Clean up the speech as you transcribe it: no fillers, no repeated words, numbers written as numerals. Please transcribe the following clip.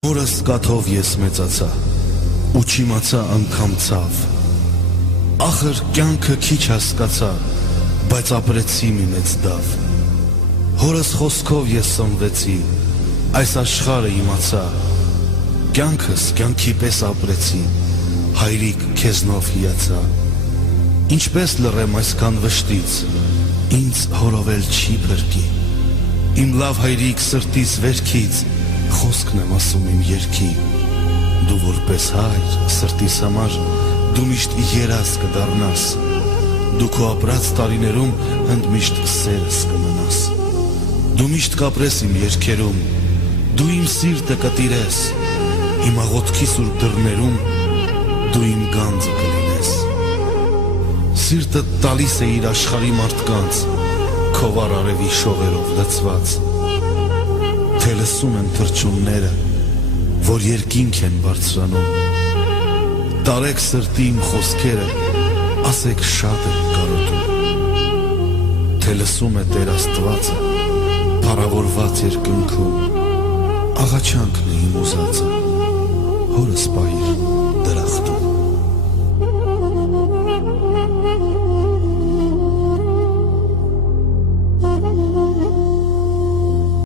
Հորս կաթով ես մեծացա, ու չիմացա անգամ ցավ, ախր կյանքը քիչ հասկացա, բայց ապրեցի մի մեծ դավ, հորս խոսքով ես սնվեցի, այս աշխարհը իմացա, կյանքս կյանքի պես ապրեցի, հայրիկ քեզնով հիացա, ինչպես լռեմ այսքան վշտից, ինձ հորովել չի փրկի, իմ լավ հայրիկ սրտիս վերքից, խոսքն եմ ասում իմ երգի, դու որպես հայր սրտիս համար, դու միշտ երազ կդառնաս, դու քո ապրած տարիներում ընդմիշտ սերս կմնաս, դու միշտ կապրես իմ երգերում, դու իմ սիրտը կտիրես, իմ աղոթքի սուրբ դռներում, դու իմ գանձը կլինես, սիրտը տալիս է իր աշխարհի մարդկանց, քո վառ արևի շողերով լցված, թե լսում են թռչունները, որ երկինք են բարձրանում, տարեք սրտի իմ խոսքերը, ասեք շատ եմ կարոտում, թե լսում է Տեր Աստվածը, փառավորված երկնքում, աղաչանքն է իմ ուզածը, հորս պահիր դրախտում։